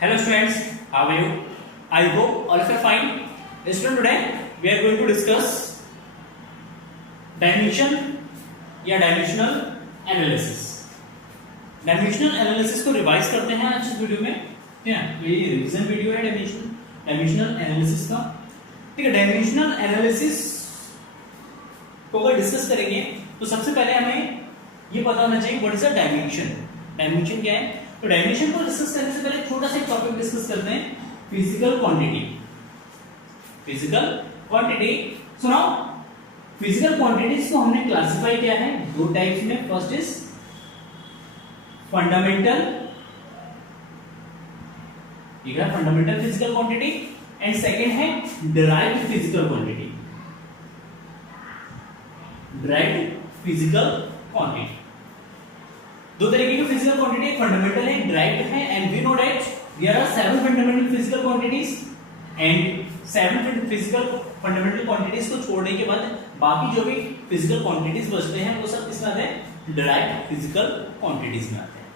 Hello students, how are you? I hope all of you are fine. Student, today we are going to discuss dimension या dimensional analysis. Dimensional analysis को revise करते हैं आज इस video में, ठीक है? ये रिवीजन वीडियो है dimensional analysis का, ठीक है? Dimensional analysis को अगर डिस्कस करेंगे तो सबसे पहले हमें ये पता होना चाहिए what is a dimension. Dimension क्या है? तो डायमेंशन को डिस्कस करने से पहले छोटा सा एक टॉपिक डिस्कस करते हैं, फिजिकल क्वांटिटी. फिजिकल क्वांटिटी सुनो. फिजिकल क्वांटिटीज को हमने क्लासिफाई किया है दो टाइप्स में. फर्स्ट इज फंडामेंटल, ठीक है, fundamental physical quantity, and second है derived physical quantity. Derived physical quantity, दो तरीके की फिजिकल क्वांटिटी, एक फंडामेंटल है, डिराइव्ड है. And we know that there are 7 fundamental physical quantities and 7 physical fundamental quantities को छोड़ने के बाद बाकी जो भी फिजिकल क्वांटिटीज बचते हैं वो सब किसमें आते हैं? डिराइव्ड फिजिकल क्वांटिटीज में आते हैं.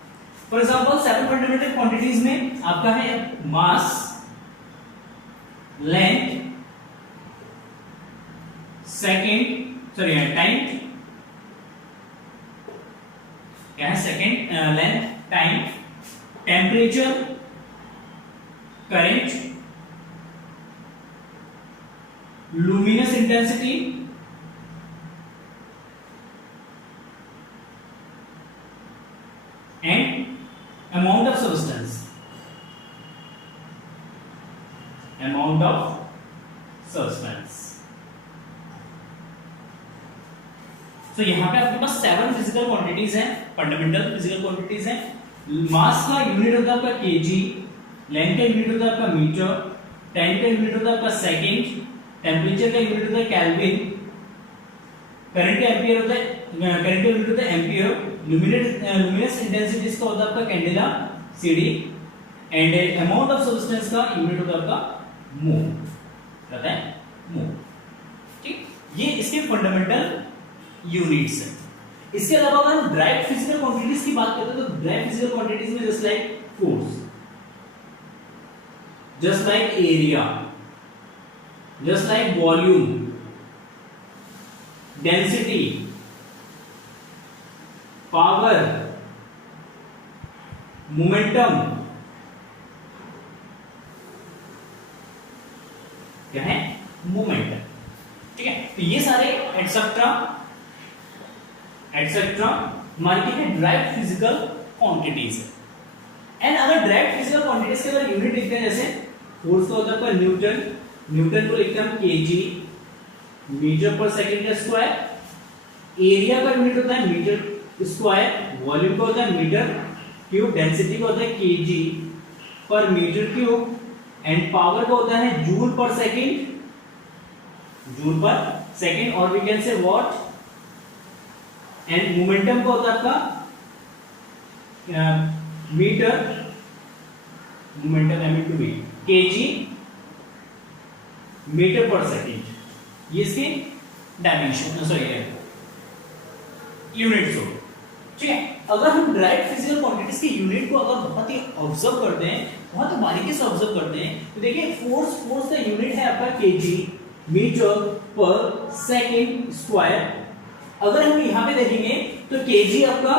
फॉर एग्जांपल 7 फंडामेंटल क्वांटिटीज में आपका है मास, लेंथ, टाइम, क्या है? Second, length, time, temperature, current, luminous intensity, and amount of substance. Amount of substance. तो यहां पे आपके पास 7 फिजिकल क्वांटिटीज हैं, फंडामेंटल फिजिकल क्वांटिटीज हैं. मास का यूनिट होता है आपका केजी, लेंथ का यूनिट होता है आपका मीटर, टाइम का यूनिट होता है आपका सेकंड, टेम्परेचर का यूनिट होता है केल्विन, करंट का एम्पियर होता है, करंट का यूनिट होता है एम्पियर, लुमिनस इंटेंसिटी का होता है आपका candela, CD, and amount of substance का यूनिट होता है आपका मोल, रहता है मोल. ठीक, ये इसके फंडामेंटल यूनिट्स है. इसके अलावा अगर हम डायरेक्ट फिजिकल क्वांटिटीज की बात करते हैं तो डायरेक्ट फिजिकल क्वांटिटीज में just like force, just like area, just like volume, density, power, momentum, क्या है? मोमेंटम. ठीक है, तो ये सारे एटसेट्रा हमारी क्या है? डायरेक्ट फिजिकल क्वांटिटीज है. एंड अगर डायरेक्ट फिजिकल क्वांटिटीज के अगर यूनिट लिखते हैं, जैसे फोर्स का होता है न्यूटन, न्यूटन को लिखते हैं हम केजी, मीटर पर सेकंड का स्क्वायर. एरिया का यूनिट होता है मीटर स्क्वायर, वॉल्यूम का होता है मीटर क्यूब, डेंसिटी का होता है केजी पर मीटर क्यूब, एंड पावर का होता है जूल पर सेकंड, और we can say watt. And momentum का होता है आपका metre, momentum m/v, kg metre पर सेकंड. ये इसके डायमेंशन, यूनिट्स हो. ठीक है, अगर हम डायरेक्ट फिजिकल क्वांटिटीज के यूनिट को अगर बहुत ही ऑब्जर्व करते हैं, बहुत ही बारीकी से ऑब्जर्व करते हैं, तो देखिए फोर्स का यूनिट है आपका केजी मीटर पर सेकंड स्क्वायर. अगर हम यहां पे देखेंगे तो केजी आपका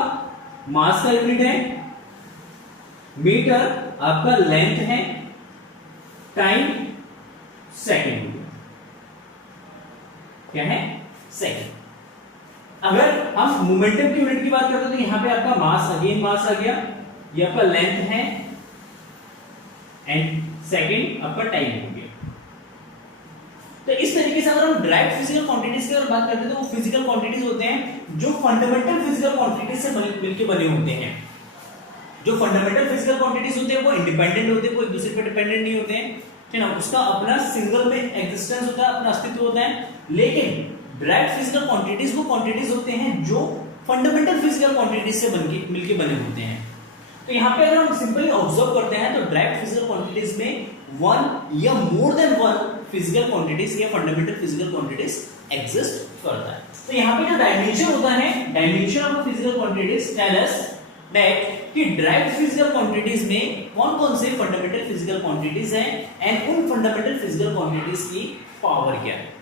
मास का यूनिट है, मीटर आपका लेंथ है, टाइम सेकंड, क्या है? सेकंड. अगर हम मोमेंटम की यूनिट की बात करते हैं तो यहां पे आपका मास, अगेन मास आ गया, ये आपका लेंथ है, एंड सेकंड आपका टाइम हो गया. तो इस तरीके से अगर हम डायरेक्ट फिजिकल क्वांटिटीज की बात करते हैं तो वो फिजिकल क्वांटिटीज होते हैं जो फंडामेंटल फिजिकल क्वांटिटीज से मिलकर बने होते हैं. जो फंडामेंटल फिजिकल क्वांटिटीज होते हैं वो इंडिपेंडेंट होते हैं, कोई दूसरे पर डिपेंडेंट नहीं होते हैं, ठीक है ना. उसका अपना सिंगल में एग्जिस्टेंस होता है, अपना अस्तित्व होता है. लेकिन डायरेक्ट फिजिकल क्वांटिटीज वो क्वांटिटीज होते हैं जो फंडामेंटल फिजिकल क्वांटिटीज से मिलकर बने होते हैं. तो यहाँ पे अगर हम सिंपली ऑब्जर्व करते हैं तो डायरेक्ट फिजिकल क्वांटिटीज में वन या more than one physical quantities या फंडामेंटल फिजिकल क्वांटिटीज एग्जिस्ट करता है. तो यहाँ पे जो डायमेंशन होता है, dimension of physical quantities tell us that कि ड्राइव्ड फिजिकल क्वांटिटीज में कौन कौन से फंडामेंटल फिजिकल क्वांटिटीज हैं एंड उन फंडामेंटल फिजिकल क्वांटिटीज की पावर क्या है।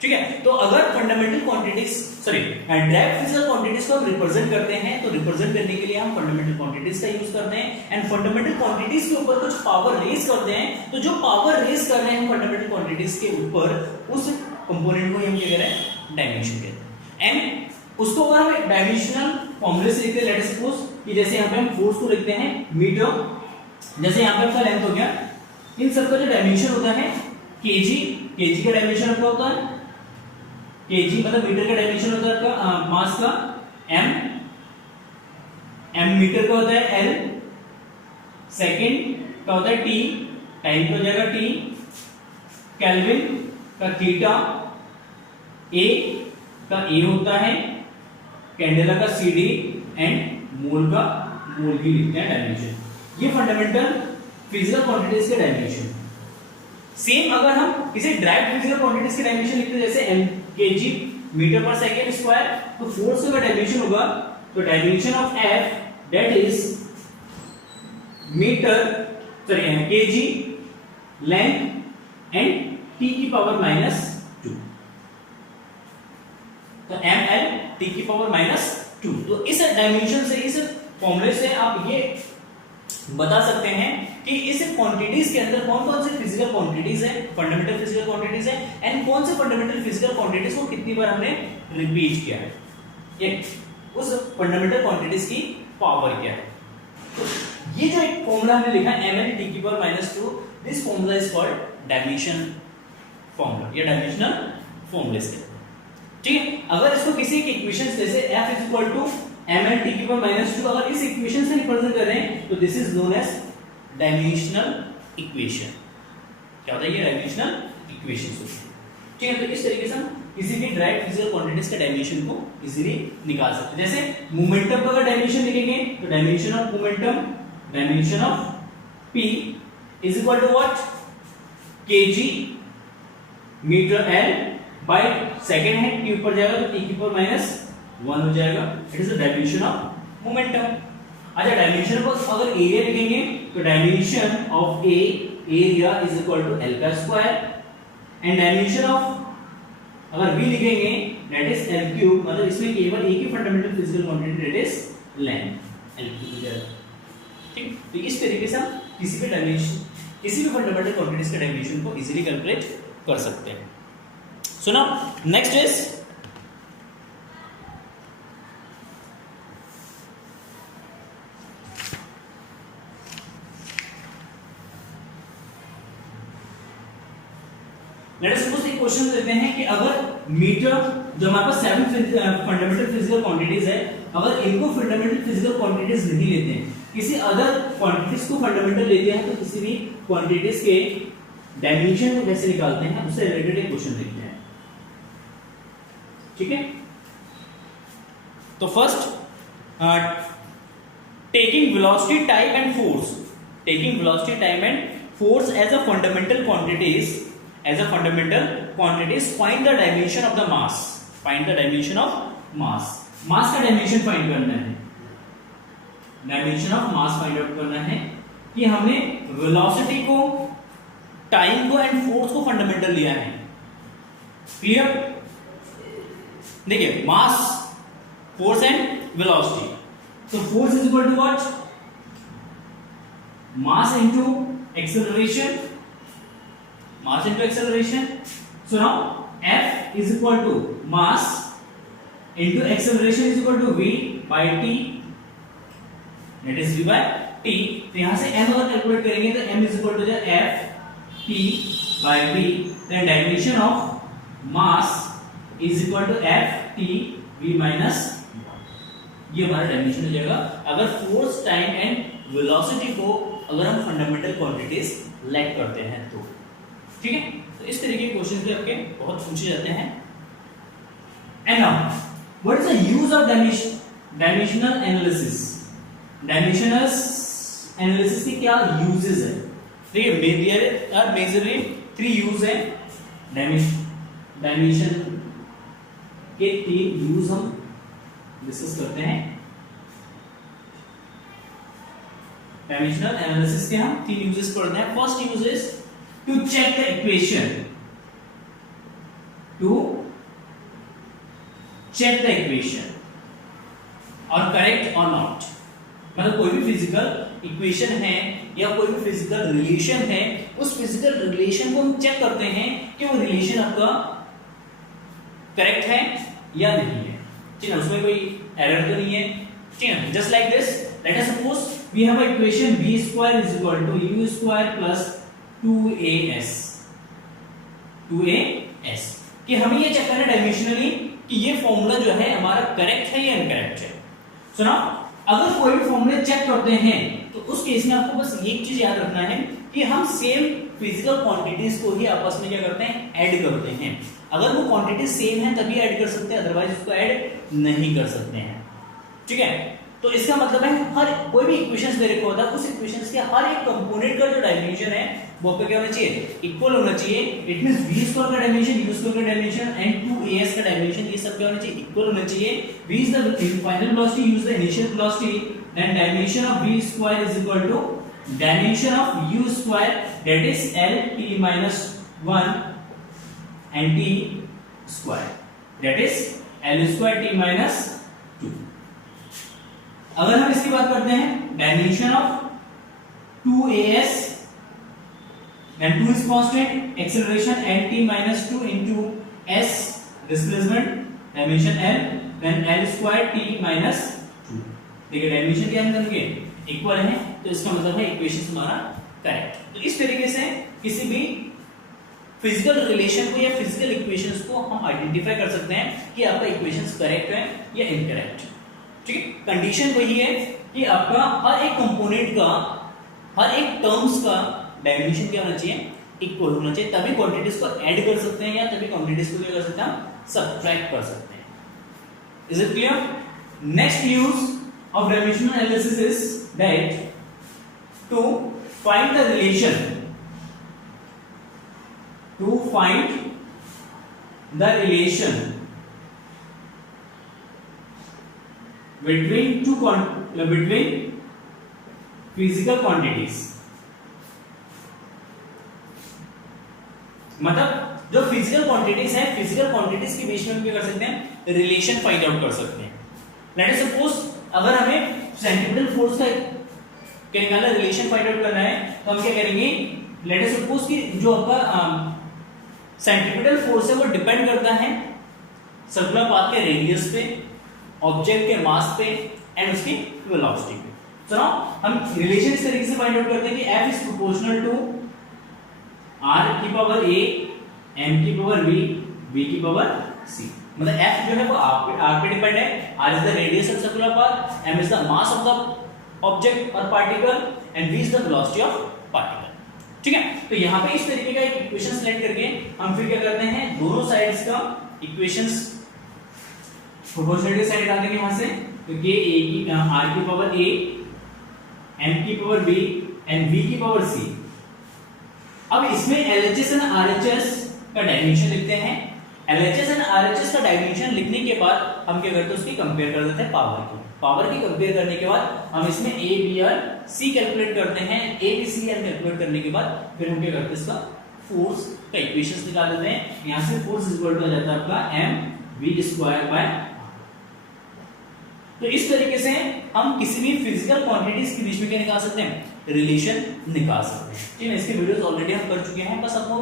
ठीक है, तो अगर fundamental quantities derived physical quantities को हम रिप्रेजेंट करते हैं तो रिप्रेजेंट करने के लिए हम फंडामेंटल क्वांटिटीज का यूज करते हैं एंड फंडामेंटल क्वांटिटीज के ऊपर कुछ पावर रेज करते हैं। तो जो पावर रेज कर रहे हैं फंडामेंटल क्वांटिटीज के ऊपर, उस कंपोनेंट को हम क्या कह रहे हैं, डायमेंशन कहते हैं। एंड उसको अगर हम डायमेंशनल फॉर्मूले से लिखते हैं, लेट अस सपोज कि जैसे यहाँ पे हम फोर्स को लिखते हैं मीटर, जैसे यहाँ पे आपका लेंथ हो गया, इन सबका जो डायमेंशन होता है केजी, केजी का डायमेंशन आपका होता है केजी, मतलब मीटर का डायमेंशन होता है आपका मास का एम, एम मीटर का होता है एल, सेकंड का होता है टी, टाइम का हो जाएगा टी, केल्विन का थीटा, ए का ए होता है, कैंडेला का सीडी एंड मोल का मोल भी लिखते हैं डायमेंशन। ये फंडामेंटल फिजिकल क्वांटिटीज के डायमेंशन। सेम अगर हम इसे ड्राइव्ड फिजिकल क्वांटिटीज के डायमेंशन लिखते हैं जैसे एम केजी मीटर पर सेकंड स्क्वायर, तो फोर्स का डायमेंशन होगा, तो dimension of F that is metre kg length and T की पावर -2, तो एम एल टी की पावर -2। तो इस डायमेंशन से, इस फॉर्मूले से आप ये बता सकते हैं कि इस क्वांटिटीज के अंदर कौन कौन से फिजिकल क्वांटिटीज है, फंडामेंटल फिजिकल क्वांटिटीज है एंड कौन से फंडामेंटल फिजिकल क्वांटिटीज को कितनी बार हमने रिपीट किया है, ये उस फंडामेंटल क्वांटिटीज की पावर क्या है। तो ये जो एक फॉर्मूला हमने लिखा है ml t की power -2, this formula is called dimension formula या डायमेंशनल फॉर्मूले से। ठीक है, अगर इसको किसी एक इक्वेशन जैसे f ml t की पावर -2 अगर इस इक्वेशन से रिप्रेजेंट कर रहे हैं तो this is known as dimensional equation. क्या होता है ये डायमेंशनल इक्वेशन होती है। ठीक है, तो इस तरीके से हम किसी भी ड्राइव्ड फिजिकल क्वांटिटीज के डायमेंशन को इजीली निकाल सकते हैं। जैसे मोमेंटम का अगर डायमेंशन लिखेंगे तो dimension of momentum, dimension of p is equal to what, kg metre l by second है, t ऊपर जाएगा तो t की पावर -1 हो जाएगा। It is the dimension of momentum. अच्छा, डायमेंशन को अगर एरिया लिखेंगे तो dimension of a area is equal to l का स्क्वायर एंड डायमेंशन ऑफ अगर v लिखेंगे दैट इज l क्यूब, मतलब इसमें केवल एक ही fundamental physical quantity that is length l cube हो जाएगा। ठीक, तो इस तरीके से हम किसी भी डायमेंशन, किसी भी फंडामेंटल क्वांटिटीज के डायमेंशन को इजीली कैलकुलेट कर सकते हैं। So now next is late us suppose एक क्वेश्चन लेते हैं कि अगर मीटर, जो हमारे पास 7 फंडामेंटल फिजिकल क्वांटिटीज है, अगर इनको फंडामेंटल फिजिकल क्वांटिटीज नहीं लेते हैं, किसी अदर क्वांटिटीज को फंडामेंटल लेते हैं, तो किसी भी क्वांटिटीज के डायमेंशन को कैसे निकालते हैं उससे रिलेटेड एक क्वेश्चन देखते हैं। ठीक है, तो first taking velocity, time and force, taking velocity, time and force as a fundamental quantities, as a fundamental quantities, find the dimension of the mass, find the dimension of mass, mass का dimension find करना है, dimension of mass find out करना है कि हमने velocity को, time को and force को fundamental लिया है। क्लियर? देखिए mass, force and velocity, तो force is equal to what, mass into acceleration, mass into acceleration. So now F is equal to mass into acceleration is equal to v by t, that is v by t। तो यहाँ से m अगर calculate करेंगे तो m is equal to the f t by v, then dimension of mass is equal to f t v minus, ये हमारा dimension हो जाएगा अगर फोर्स, टाइम एंड वेलोसिटी को अगर हम फंडामेंटल क्वांटिटीज लैग करते हैं तो। ठीक है, तो इस तरीके के क्वेश्चन भी आपके बहुत पूछे जाते हैं। And now what is the use of dimensional analysis, dimensional analysis के क्या यूजेस है। देखिए मेजरली 3 यूज है डायमेंशन के, 3 यूज हम डिस्कस करते हैं। डायमेंशनल एनालिसिस के हम 3 यूजेस पढ़ते हैं। First use is to check the equation, to check the equation और करेक्ट और नॉट। मतलब कोई भी फिजिकल इक्वेशन है या कोई भी फिजिकल रिलेशन है, उस फिजिकल रिलेशन को हम चेक करते हैं कि वो रिलेशन आपका करेक्ट है या नहीं है, ठीक है, उसमें कोई एरर तो नहीं है, ठीक है। Just like this, let us suppose we have a equation b square is equal to u square plus 2as, 2as कि हमें ये चेक करना है डायमेंशनली कि ये फॉर्मूला जो है हमारा करेक्ट है या इनकरेक्ट है। सुना, अगर कोई भी फॉर्मूले चेक करते हैं तो उस केस में आपको बस एक चीज याद रखना है कि हम सेम फिजिकल क्वांटिटीज को ही आपस में क्या करते हैं, ऐड करते हैं। अगर वो क्वांटिटी सेम है तभी ऐड कर सकते हैं, अदरवाइज उसको ऐड नहीं कर सकते हैं, ठीक है। तो इसका मतलब है हर कोई भी इक्वेशंस दे रखा होता है, उस इक्वेशंस के हर एक कंपोनेंट का जो डायमेंशन है वो आपका क्या होना चाहिए, इक्वल होना चाहिए। इट मींस v स्क्वायर का डायमेंशन, u स्क्वायर का डायमेंशन एंड 2as का डायमेंशन, ये सब क्या होना चाहिए, इक्वल होना चाहिए। v is the final velocity, u is the initial velocity, then dimension of v square is equal to dimension of u square, that is l t minus 1 and t square, that is l square t minus 2। अगर हम इसकी बात करते हैं dimension of 2as, then 2 is constant, acceleration lt minus 2 into s displacement, dimension l, then l square t minus 2। देखिए dimension क्या है, equal है, तो इसका मतलब है इक्वेशन हमारा करेक्ट। तो इस तरीके से किसी भी फिजिकल रिलेशन को या फिजिकल इक्वेशंस को हम आइडेंटिफाई कर सकते हैं कि आपका इक्वेशंस करेक्ट है या इनकरेक्ट, ठीक है। कंडीशन वही है कि आपका हर एक कंपोनेंट का, हर एक टर्म्स का डायमेंशन क्या होना चाहिए, इक्वल होना चाहिए, तभी क्वांटिटीज को ऐड कर सकते हैं या तभी क्वांटिटीज को क्या कर सकते हैं, हम सब्ट्रैक्ट कर सकते हैं। Is it clear? Next use of dimensional analysis is that to find the relation, to find the relation between physical quantities। मतलब जो फिजिकल क्वांटिटीज है, फिजिकल क्वांटिटीज के बीच में हम क्या कर सकते हैं, रिलेशन फाइंड आउट कर सकते हैं। लेट अस सपोज अगर हमें सेंट्रीपिटल फोर्स का निकालना, रिलेशन फाइंड आउट करना है, तो हम क्या करेंगे, लेट अस सपोज कि जो आपका सेंट्रीपिटल फोर्स है वो डिपेंड करता है सर्कुलर पाथ के रेडियस पे, ऑब्जेक्ट के मास पे एंड उसकी वेलोसिटी पे। सुनो, हम रिलेशन इस तरीके से फाइंड आउट करते हैं कि F is proportional to R की पावर A, M की पावर B, B की पावर C। मतलब F जो है वो R पे डिपेंड है, R is the radius of circular path, M is the mass of the object और particle and V is the velocity of particle, ठीक है। तो यहाँ पे इस तरीके का एक इक्वेशन सेलेक्ट करके हम फिर क्या करते हैं, दोनों साइड्स का इक्वेशंस प्रोपोर्शनलिटी साइड डाल देंगे वहां से, तो ये a की r की पावर a, m की पावर b एंड v की पावर c। अब इसमें LHS एंड RHS का डायमेंशन लिखते हैं। LHS एंड RHS का डायमेंशन लिखने के बाद हम क्या करते हैं, उसकी कंपेयर कर देते हैं पावर की कंपेयर करने के बाद हम इसमें a b और c कैलकुलेट करते हैं। a b c और कैलकुलेट करने के बाद फिर हम क्या करते हैं, इसका फोर्स का इक्वेशंस निकाल देते हैं। यहां से फोर्स इक्वल टू आ जाता है आपका m v स्क्वायर बाय। तो इस तरीके से हम किसी भी फिजिकल क्वांटिटीज के बीच में क्या निकाल सकते हैं, रिलेशन निकाल सकते हैं, ठीक है। इसके वीडियोस ऑलरेडी हम कर चुके हैं, बस आपको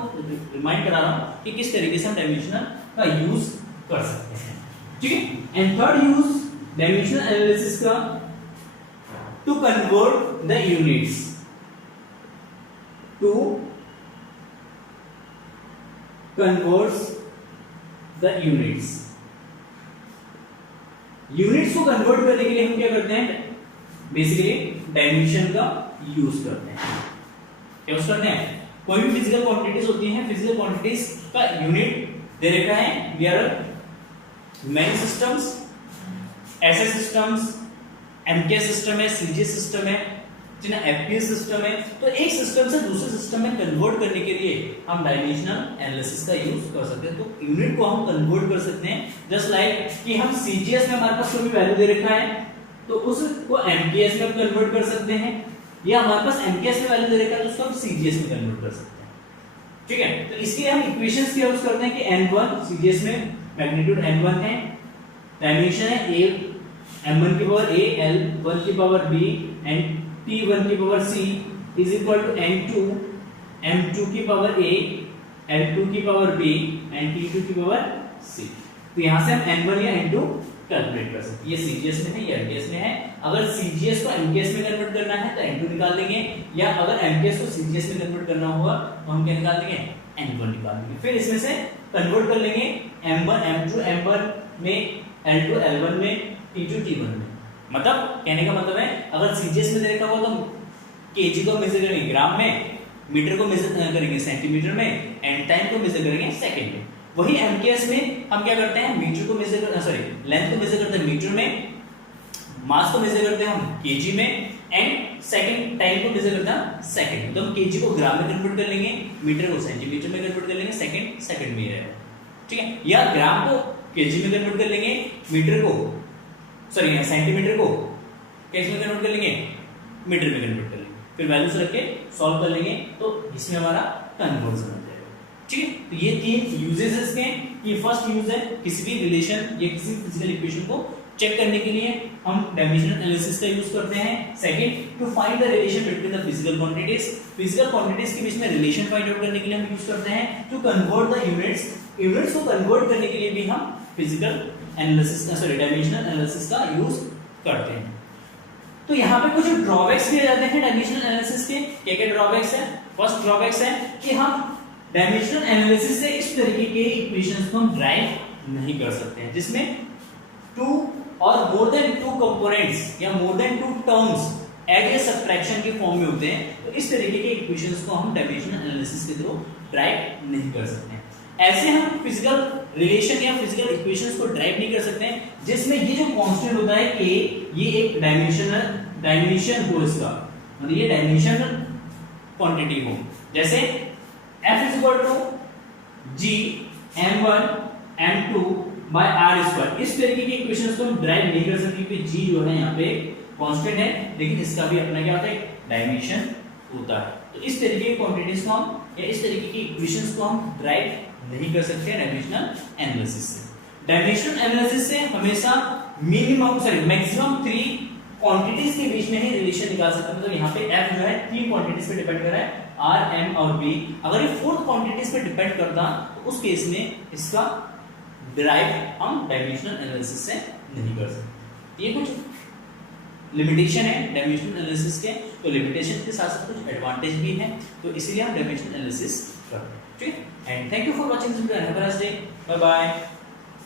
रिमाइंड करा रहा हूं कि किस तरीके से हम डायमेंशनल का यूज कर सकते हैं, ठीक है। And third use dimensional analysis का, to convert the units, to convert the units. Units को कन्वर्ट करने के लिए हम क्या करते हैं, बेसिकली डायमेंशन का यूज करते हैं। क्या यूज करते हैं, कोई भी फिजिकल क्वांटिटीज होती हैं, फिजिकल क्वांटिटीज का यूनिट दे रखा है। वी आर मेनी सिस्टम्स, ऐसे सिस्टम्स, एमके सिस्टम है, सीजे सिस्टम है, एफपीएस सिस्टम है। तो एक सिस्टम से दूसरे सिस्टम में कन्वर्ट करने के लिए हम डायमेंशनल एनालिसिस का यूज कर सकते हैं। तो यूनिट को हम कन्वर्ट कर सकते हैं, जस्ट लाइक कि हम सीजीएस में हमारे पास कोई भी वैल्यू दे रखा है तो उसको एमकेएस में कन्वर्ट कर सकते हैं, या हमारे पास एमकेएस में वैल्यू दे रखा है तो उसको हम सीजीएस में कन्वर्ट कर सकते हैं। ठीक है, तो इसके लिए हम इक्वेशंस की यूज करते हैं कि n1 सीजीएस में मैग्नीट्यूड n1 है, डायमेंशन है a, m1 की पावर a, l1 की पावर b एंड t1 की power c is equal to n2 m2 की पावर a, l2 की पावर b एंड t2 की पावर c। तो यहां से हम n1 या n2 कैलकुलेट कर सकते हैं। ये सीजीएस में है, ये एमकेएस में है। अगर सीजीएस को एमकेएस में कन्वर्ट करना है तो n2 निकाल देंगे, या अगर एमकेएस को सीजीएस में कन्वर्ट करना होगा तो हम क्या निकाल देंगे, n1 निकाल देंगे। फिर इसमें से कन्वर्ट कर लेंगे m1 m2 m1 में, l2 l1 में, t2 t1 में। मतलब कहने का मतलब है अगर सीजीएस में दे रखा हुआ तो केजी को मेजर करेंगे ग्राम में, मीटर को मेजर करेंगे सेंटीमीटर में, एंड टाइम को मेजर करेंगे सेकंड में। वही एमकेएस में हम क्या करते हैं, मीटर को मेजर करते हैं, सॉरी लेंथ को मेजर करते हैं मीटर में, मास को मेजर करते हैं हम केजी में, एंड सेकंड टाइम को मेजर करते हैं सेकंड में। तो हम केजी को ग्राम में कन्वर्ट कर लेंगे, मीटर को सेंटीमीटर में कन्वर्ट कर लेंगे, सेकंड में ही रहेगा। ठीक है, या ग्राम को केजी में कन्वर्ट कर लेंगे, मीटर को सॉरी सेंटीमीटर को केजी में कन्वर्ट कर लेंगे, मीटर में कन्वर्ट कर लेंगे। फिर वैल्यूज रख के सॉल्व कर लेंगे तो इसमें हमारा कन्वर्जन हो जाएगा। ठीक है, तो ये तीन यूजेस है इसके। ये फर्स्ट यूज है किसी भी रिलेशन या किसी फिजिकल इक्वेशन को चेक करने के लिए हम डायमेंशनल एनालिसिस का यूज करते हैं। Second, to find the relation between the physical quantities, physical quantities के बीच में रिलेशन फाइंड आउट करने के लिए हम यूज करते हैं। To convert the units, units को कन्वर्ट करने के लिए भी हम फिजिकल एनालिसिस का सॉरी डायमेंशनल एनालिसिस का यूज करते हैं। तो यहाँ पे कुछ ड्रॉबैक्स भी आ जाते हैं डायमेंशनल एनालिसिस के। क्या-क्या ड्रॉबैक्स है? फर्स्ट ड्रॉबैक्स है कि हम डायमेंशनल एनालिसिस से इस तरीके के इक्वेशंस को हम ड्राइव नहीं कर सकते हैं जिसमें टू और मोर देन टू कंपोनेंट्स या more than two terms add या सब्ट्रैक्शन के फॉर्म में होते हैं। तो इस तरीके के इक्वेशंस को हम डायमेंशनल एनालिसिस के थ्रू ड्राइव नहीं कर सकते हैं। ऐसे हम फिजिकल रिलेशन या फिजिकल इक्वेशंस को ड्राइव नहीं कर सकते हैं जिसमें ये जो कांस्टेंट होता है k, ये एक डायमेंशन हो इसका, मतलब ये डायमेंशनल क्वांटिटी हो। जैसे f is equal to g m1 m2 by r²। इस तरीके के इक्वेशंस को हम ड्राइव नहीं कर सकते क्योंकि g जो है यहाँ पे कांस्टेंट है, लेकिन इसका भी अपना क्या होता है, डायमेंशन होता है। तो इस तरीके की क्वांटिटीज को हम या इस तरीके की इक्वेशंस को हम ड्राइव नहीं कर सकते डायमेंशनल एनालिसिस से। डायमेंशनल एनालिसिस से हमेशा मैक्सिमम 3 क्वांटिटीज के बीच में ही रिलेशन निकाल सकते हैं। मतलब यहाँ पे f जो है 3 क्वांटिटीज पे डिपेंड कर रहा है, r, m और b। अगर ये 4th क्वांटिटीज पे डिपेंड करता तो उस केस में इसका डिराइव हम डायमेंशनल एनालिसिस से नहीं कर सकते। ये कुछ लिमिटेशन है डायमेंशनल एनालिसिस के। तो लिमिटेशन के साथ साथ कुछ एडवांटेज भी है, तो इसीलिए हम डायमेंशनल एनालिसिस करते हैं। ठीक है, and thank you for watching this video. Have a nice day, bye bye.